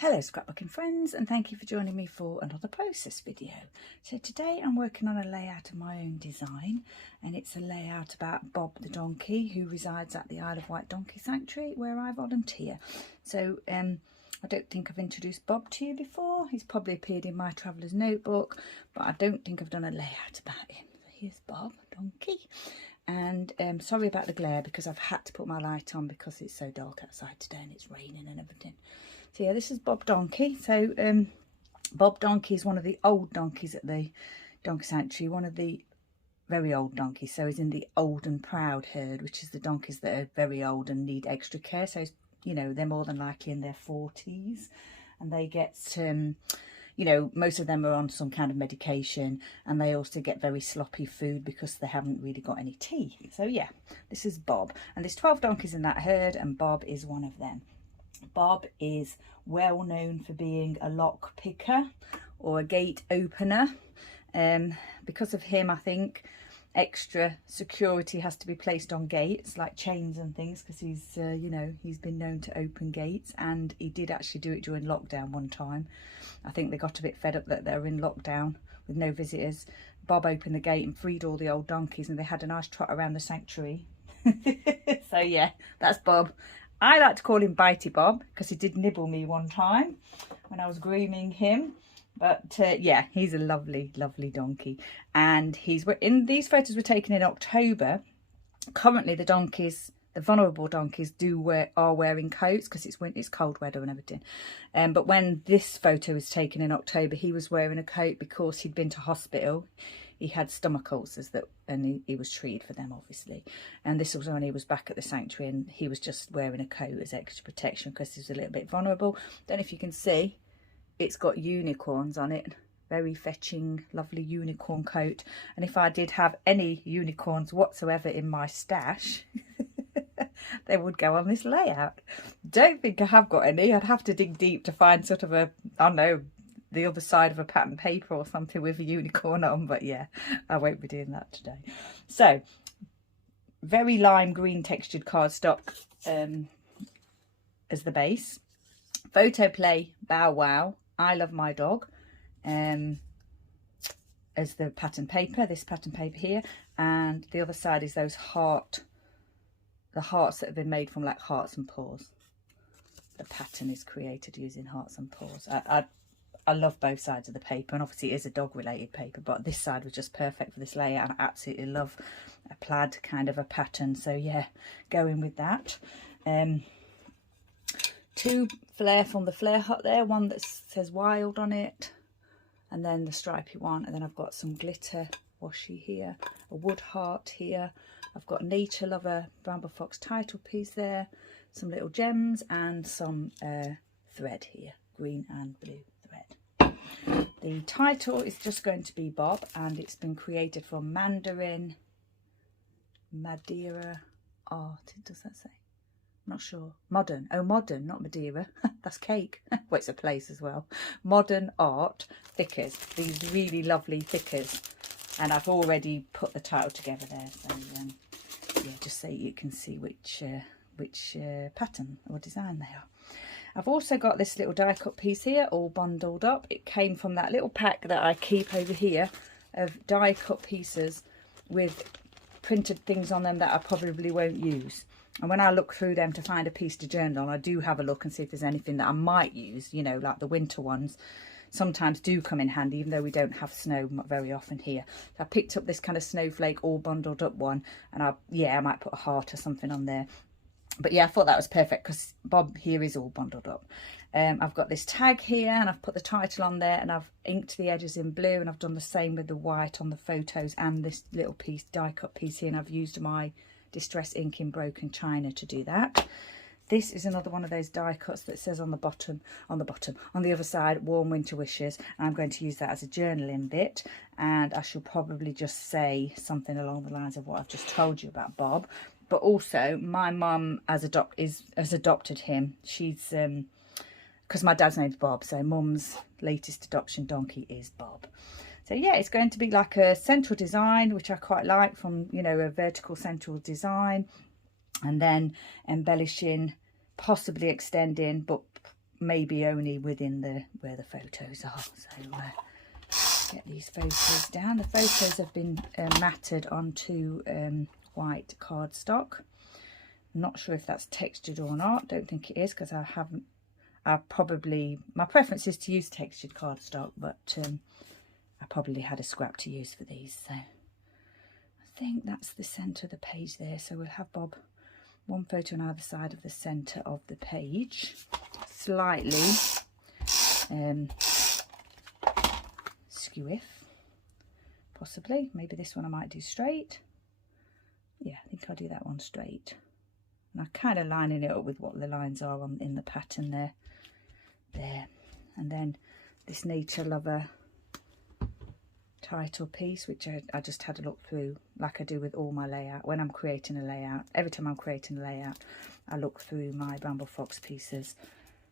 Hello scrapbooking friends, and thank you for joining me for another process video. So today I'm working on a layout of my own design, and it's a layout about Bob the donkey who resides at the Isle of Wight Donkey Sanctuary where I volunteer. So I don't think I've introduced Bob to you before. He's probably appeared in my traveller's notebook, but I don't think I've done a layout about him. So here's Bob donkey. And sorry about the glare because I've had to put my light on because it's so dark outside today and it's raining and everything. So yeah, this is Bob Donkey. So Bob Donkey is one of the old donkeys at the Donkey Sanctuary, one of the very old donkeys. So he's in the old and proud herd, which is the donkeys that are very old and need extra care. So, you know, they're more than likely in their 40s, and they get you know, most of them are on some kind of medication, and they also get very sloppy food because they haven't really got any teeth. So yeah, this is Bob, and there's 12 donkeys in that herd, and Bob is one of them. Bob is well known for being a lock picker or a gate opener. Because of him, I think extra security has to be placed on gates, like chains and things, because he's you know, he's been known to open gates, and he did actually do it during lockdown one time. I think they got a bit fed up that they were in lockdown with no visitors. Bob opened the gate and freed all the old donkeys, and they had a nice trot around the sanctuary. So yeah, that's Bob. I like to call him Bitey Bob because he did nibble me one time when I was grooming him. But yeah, he's a lovely, lovely donkey. And these photos were taken in October. Currently, the donkeys, the vulnerable donkeys, are wearing coats because it's cold weather and everything. But when this photo was taken in October, he was wearing a coat because he'd been to hospital. He had stomach ulcers and he was treated for them, obviously. And this was when he was back at the sanctuary, and he was just wearing a coat as extra protection because he was a little bit vulnerable. Don't know if you can see, it's got unicorns on it. Very fetching, lovely unicorn coat. And if I did have any unicorns whatsoever in my stash, they would go on this layout. Don't think I have got any. I'd have to dig deep to find sort of a, I don't know, the other side of a pattern paper or something with a unicorn on, but yeah, I won't be doing that today. So very lime green textured cardstock as the base. Photoplay Bow Wow, I Love My Dog, as the pattern paper, this pattern paper here, and the other side is those the hearts that have been made from like hearts and paws. The pattern is created using hearts and paws. I love both sides of the paper, and obviously it is a dog related paper, but this side was just perfect for this layout. I absolutely love a plaid kind of a pattern, so yeah, going with that. Two Flair from the Flair Hut there, one that says Wild on it, and then the stripy one, and then I've got some glitter washi here, a wood heart here, I've got Nature Lover Bramble Fox title piece there, some little gems, and some thread here, green and blue thread. The title is just going to be Bob, and it's been created from Madeira art. Does that say? I'm not sure. Modern. Oh, modern, not Madeira. That's cake. Well, it's a place as well. Modern art thickers. These really lovely thickers, and I've already put the title together there. So yeah, just so you can see which pattern or design they are. I've also got this little die cut piece here all bundled up. It came from that little pack that I keep over here of die cut pieces with printed things on them that I probably won't use. And when I look through them to find a piece to journal on, I do have a look and see if there's anything that I might use, you know, like the winter ones sometimes do come in handy, even though we don't have snow very often here. So I picked up this kind of snowflake all bundled up one, and I might put a heart or something on there. But yeah, I thought that was perfect because Bob here is all bundled up. I've got this tag here, and I've put the title on there, and I've inked the edges in blue, and I've done the same with the white on the photos and this little piece, die cut piece here, and I've used my distress ink in broken china to do that. This is another one of those die cuts that says on the other side, warm winter wishes, and I'm going to use that as a journaling bit, and I shall probably just say something along the lines of what I've just told you about Bob. But also, my mum has adopted him. She's because my dad's name's Bob, so mum's latest adoption donkey is Bob. So yeah, it's going to be like a central design, which I quite like, from, you know, a vertical central design, and then embellishing, possibly extending, but maybe only within where the photos are. So get these photos down. The photos have been matted onto white cardstock. I'm not sure if that's textured or not. Don't think it is, because I haven't. My preference is to use textured cardstock, but I probably had a scrap to use for these. So I think that's the centre of the page there. So we'll have Bob one photo on either side of the centre of the page, slightly skewiff, possibly. Maybe this one I might do straight. Yeah, I think I'll do that one straight. And I'm kind of lining it up with what the lines are in the pattern there. And then this Nature Lover title piece, which I just had a look through, like I do with all my layout. When I'm creating a layout, every time I'm creating a layout, I look through my Bramble Fox pieces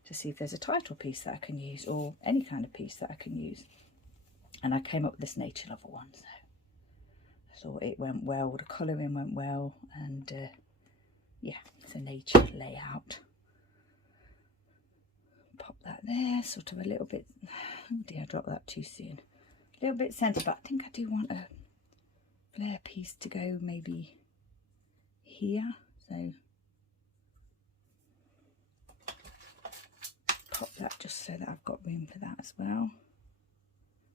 to see if there's a title piece that I can use, or any kind of piece that I can use. And I came up with this Nature Lover one, so I thought it went well, the colouring went well, and yeah, it's a nature layout. Pop that there, sort of a little bit, oh dear, I dropped that too soon. A little bit centre, but I think I do want a flare piece to go maybe here, so pop that just so that I've got room for that as well.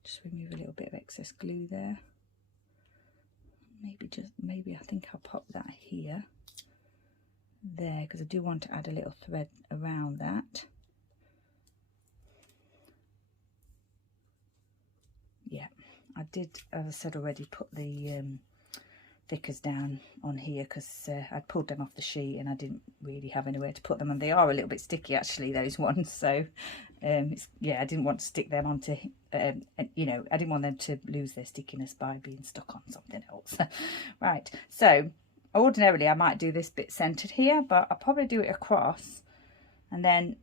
Just remove a little bit of excess glue there. Maybe I think I'll pop that here, there, because I do want to add a little thread around that. Yeah, I did, as I said already, put the thickers down on here because I'd pulled them off the sheet and I didn't really have anywhere to put them, and they are a little bit sticky actually, those ones. So yeah, I didn't want to stick them onto you know, I didn't want them to lose their stickiness by being stuck on something else. Right, so ordinarily I might do this bit centered here, but I'll probably do it across and then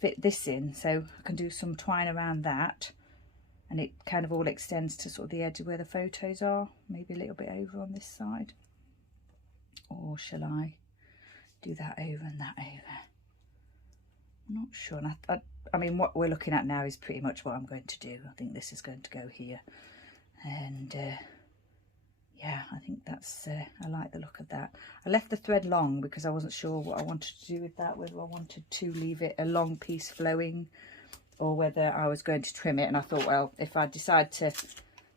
fit this in, so I can do some twine around that. And it kind of all extends to sort of the edge of where the photos are, maybe a little bit over on this side. Or shall I do that over and that over? I'm not sure. And I mean, what we're looking at now is pretty much what I'm going to do. I think this is going to go here. And yeah, I think that's, I like the look of that. I left the thread long because I wasn't sure what I wanted to do with that, whether I wanted to leave it a long piece flowing, or whether I was going to trim it. And I thought, well, if I decide to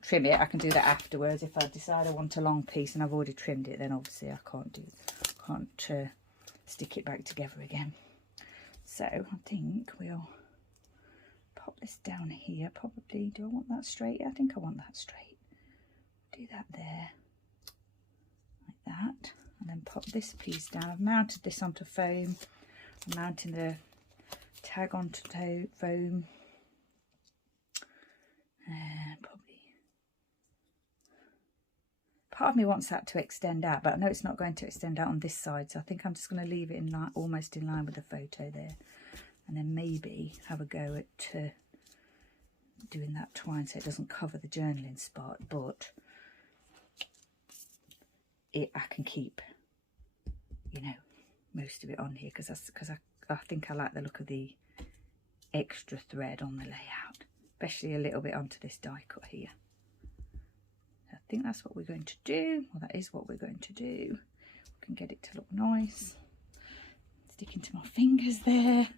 trim it, I can do that afterwards. If I decide I want a long piece and I've already trimmed it, then obviously I can't stick it back together again. So I think we'll pop this down here. Probably, do I want that straight? I think I want that straight. Do that there, like that, and then pop this piece down. I've mounted this onto foam. I'm mounting the tag onto foam. Probably part of me wants that to extend out, but I know it's not going to extend out on this side, so I think I'm just going to leave it in line, almost in line with the photo there, and then maybe have a go at doing that twine so it doesn't cover the journaling spot, but I can keep, you know, most of it on here because I think I like the look of the extra thread on the layout, especially a little bit onto this die cut here. I think that's what we're going to do. Well, that is what we're going to do. We can get it to look nice. Sticking to my fingers there.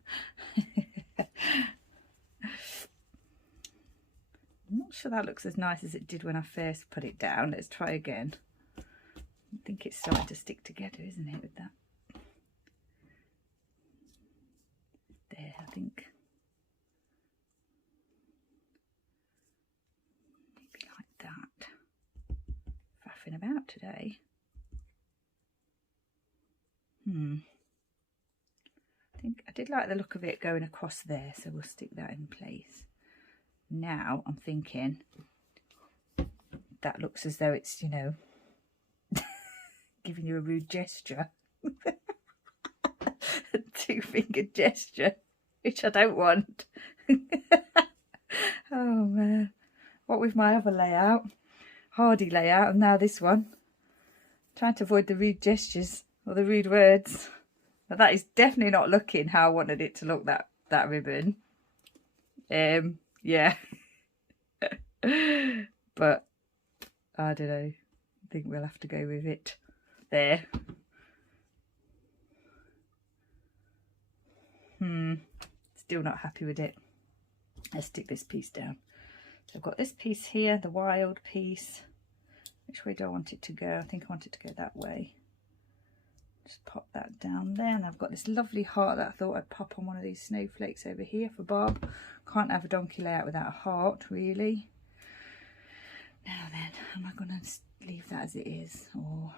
I'm not sure that looks as nice as it did when I first put it down. Let's try again. I think it's starting to stick together, isn't it, with that? There, I think. Maybe like that. Faffing about today. I think I did like the look of it going across there, so we'll stick that in place. Now I'm thinking that looks as though it's, you know, giving you a rude gesture. A two-fingered gesture, which I don't want. Oh man, what with my other layout, hardy layout, and now this one. Trying to avoid the rude gestures or the rude words. But that is definitely not looking how I wanted it to look. That that ribbon. Yeah. But I don't know, I think we'll have to go with it there. Still not happy with it. Let's stick this piece down. So I've got this piece here, the wild piece. Which way do I want it to go? I think I want it to go that way. Just pop that down there, and I've got this lovely heart that I thought I'd pop on one of these snowflakes over here for Bob. Can't have a donkey layout without a heart, really. Now then, am I going to leave that as it is, or...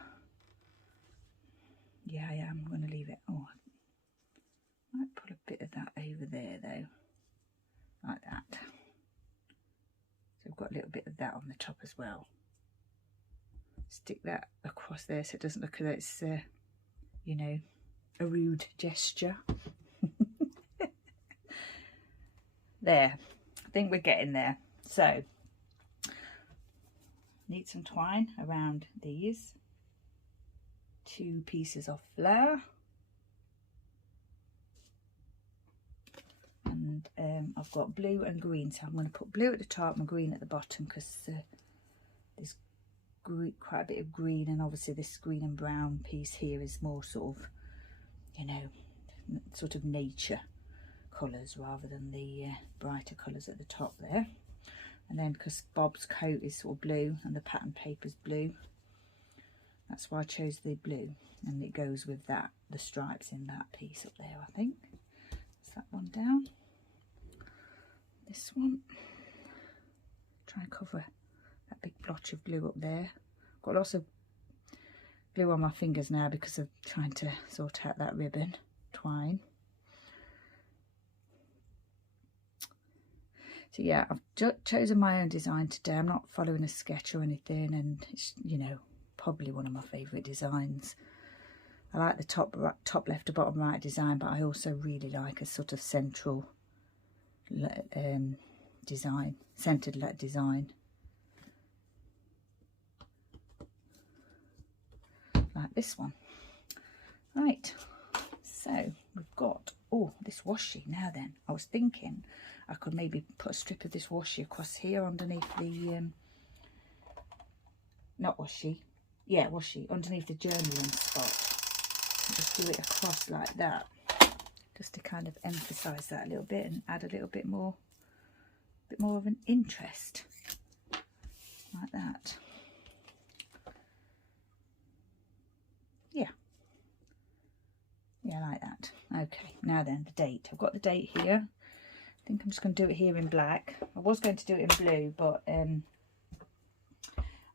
Yeah, I am going to leave it. Oh, I might put a bit of that over there though, like that. So I've got a little bit of that on the top as well. Stick that across there so it doesn't look as though it's, you know, a rude gesture. There, I think we're getting there. So, need some twine around these 2 pieces of Flair, and I've got blue and green, so I'm going to put blue at the top and green at the bottom, because there's quite a bit of green, and obviously this green and brown piece here is more sort of, you know, sort of nature colours rather than the brighter colours at the top there. And then because Bob's coat is sort of blue and the pattern paper is blue, that's why I chose the blue, and it goes with that, the stripes in that piece up there, I think. That's that one down. This one, try and cover that big blotch of blue up there. Got lots of glue on my fingers now because of trying to sort out that ribbon twine. So yeah, I've chosen my own design today. I'm not following a sketch or anything, and it's, you know, probably one of my favourite designs. I like the top left to bottom right design, but I also really like a sort of central design, centered design. Like this one. Right, so we've got, oh, this washi. Now then, I was thinking I could maybe put a strip of this washi across here underneath the, not washi, yeah, washi, underneath the journaling spot. Just do it across like that, just to kind of emphasise that a little bit and add a little bit more of an interest, like that. Yeah, like that. Okay, now then, the date. I've got the date here. I think I'm just going to do it here in black. I was going to do it in blue, but I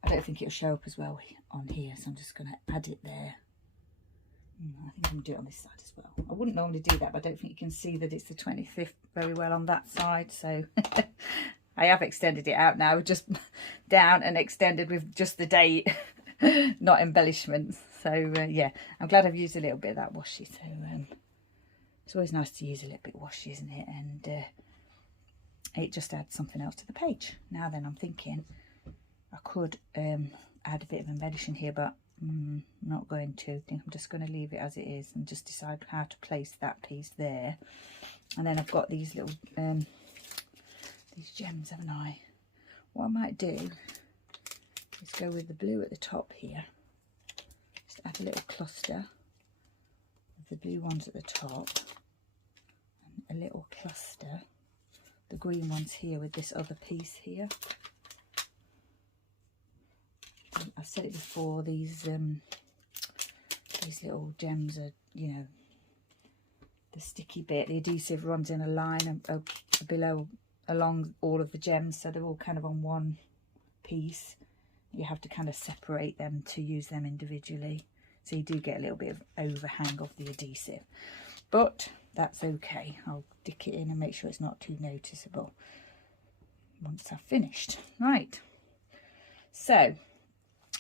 don't think it'll show up as well on here, so I'm just going to add it there. I think I'm going to do it on this side as well. I wouldn't normally do that, but I don't think you can see that it's the 25th very well on that side, so I have extended it out now, just down and extended with just the date, not embellishments. So yeah, I'm glad I've used a little bit of that washi. So it's always nice to use a little bit of washi, isn't it? And it just adds something else to the page. Now then, I'm thinking I could add a bit of embellishing here, but I'm not going to. I think I'm just going to leave it as it is and just decide how to place that piece there. And then I've got these little these gems, haven't I? What I might do is go with the blue at the top here. Just add a little cluster of the blue ones at the top, and a little cluster, the green ones here with this other piece here. I've said it before, these little gems are, you know, the sticky bit, the adhesive runs in a line below along all of the gems, so they're all kind of on one piece. You have to kind of separate them to use them individually, so you do get a little bit of overhang of the adhesive, but that's okay. I'll stick it in and make sure it's not too noticeable once I've finished. Right, so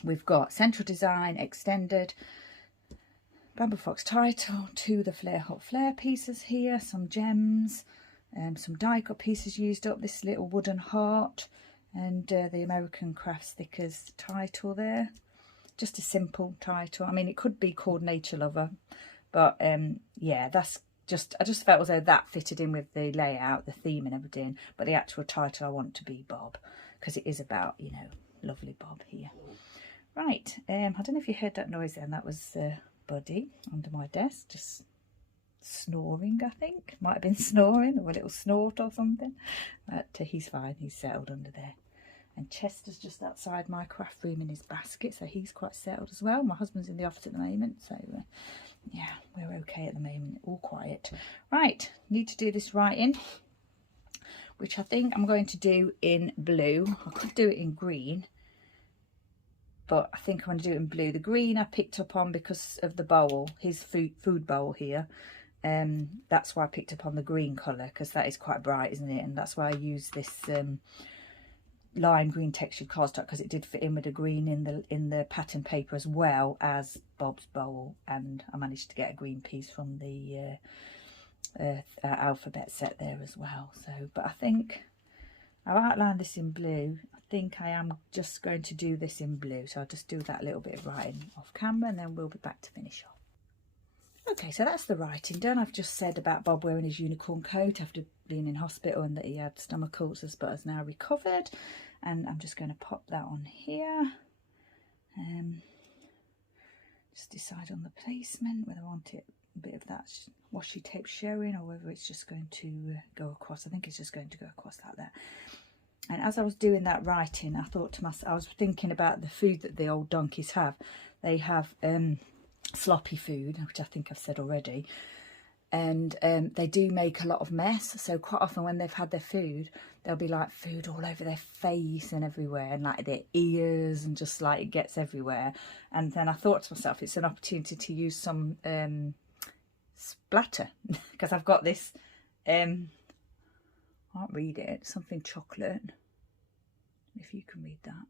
we've got central design, extended, Bramble Fox title, 2 the Flair Hut Flair pieces here, some gems, some die cut pieces used up, this little wooden heart, and the American Craft Stickers title there. Just a simple title. I mean, it could be called Nature Lover, but yeah, that's I just felt as though that fitted in with the layout, the theme and everything. But the actual title I want to be Bob, because it is about, you know, lovely Bob here. Right, I don't know if you heard that noise then. That was Buddy under my desk, just snoring, I think. Might have been snoring or a little snort or something. But he's fine, he's settled under there. And Chester's just outside my craft room in his basket, so he's quite settled as well. My husband's in the office at the moment, so yeah, we're okay at the moment, all quiet. Right, need to do this writing, which I think I'm going to do in blue. I could do it in green, but I think I'm going to do it in blue. The green I picked up on because of the bowl, his food bowl here. That's why I picked up on the green colour, because that is quite bright, isn't it? And that's why I use this lime green textured cardstock, because it did fit in with the green in the pattern paper as well as Bob's bowl. And I managed to get a green piece from the alphabet set there as well. So, but I think I've outlined this in blue. I think I am just going to do this in blue, so I'll just do that little bit of writing off camera and then we'll be back to finish off. Okay, so that's the writing done. I've just said about Bob wearing his unicorn coat after being in hospital and that he had stomach ulcers but has now recovered. And I'm just going to pop that on here. Just decide on the placement, whether I want it a bit of that washi tape showing or whether it's just going to go across. I think it's just going to go across like that. And as I was doing that writing, I thought to myself, I was thinking about the food that the old donkeys have. They have sloppy food, which I think I've said already, and they do make a lot of mess. So quite often when they've had their food, there'll be like food all over their face and everywhere, and like their ears, and just like it gets everywhere. And then I thought to myself, it's an opportunity to use some splatter, because I've got this I can't read it, something chocolate, if you can read that.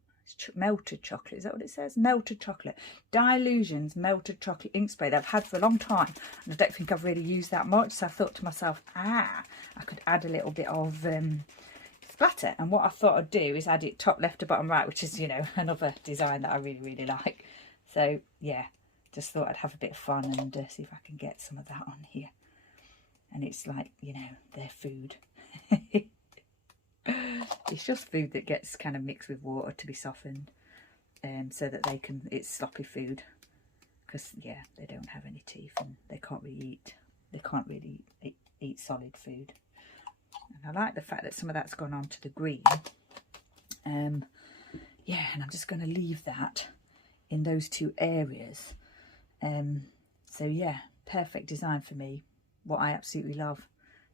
Melted chocolate, is that what it says? Melted chocolate. Dylusions melted chocolate ink spray that I've had for a long time, and I don't think I've really used that much. So I thought to myself, I could add a little bit of splatter. And what I thought I'd do is add it top left to bottom right, which is, you know, another design that I really like. So yeah, just thought I'd have a bit of fun and see if I can get some of that on here. And it's like, you know, their food. It's just food that gets kind of mixed with water to be softened, so that they can, it's sloppy food, because yeah, they don't have any teeth and they can't really eat solid food. And I like the fact that some of that's gone on to the green. Yeah, and I'm just going to leave that in those two areas. So yeah, perfect design for me, what I absolutely love.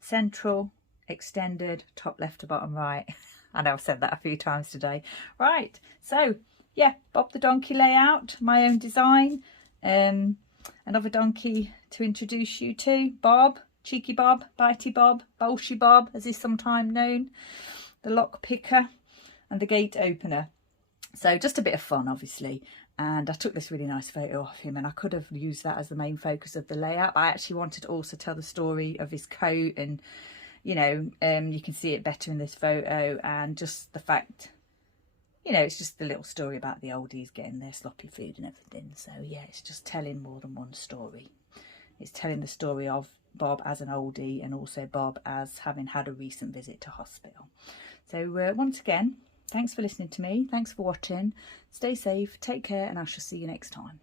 Central, extended, top left to bottom right. I know I've said that a few times today. Right, so yeah, Bob the donkey layout, my own design. Another donkey to introduce you to, Bob, Cheeky Bob, Bitey Bob, Bolshy Bob, as he's sometimes known, the lock picker and the gate opener. So just a bit of fun, obviously. And I took this really nice photo of him, and I could have used that as the main focus of the layout. I actually wanted to also tell the story of his coat, and you know, you can see it better in this photo, and just the fact, you know, it's just the little story about the oldies getting their sloppy food and everything. So yeah, it's just telling more than one story. It's telling the story of Bob as an oldie, and also Bob as having had a recent visit to hospital. So once again, thanks for listening to me. Thanks for watching. Stay safe, take care, and I shall see you next time.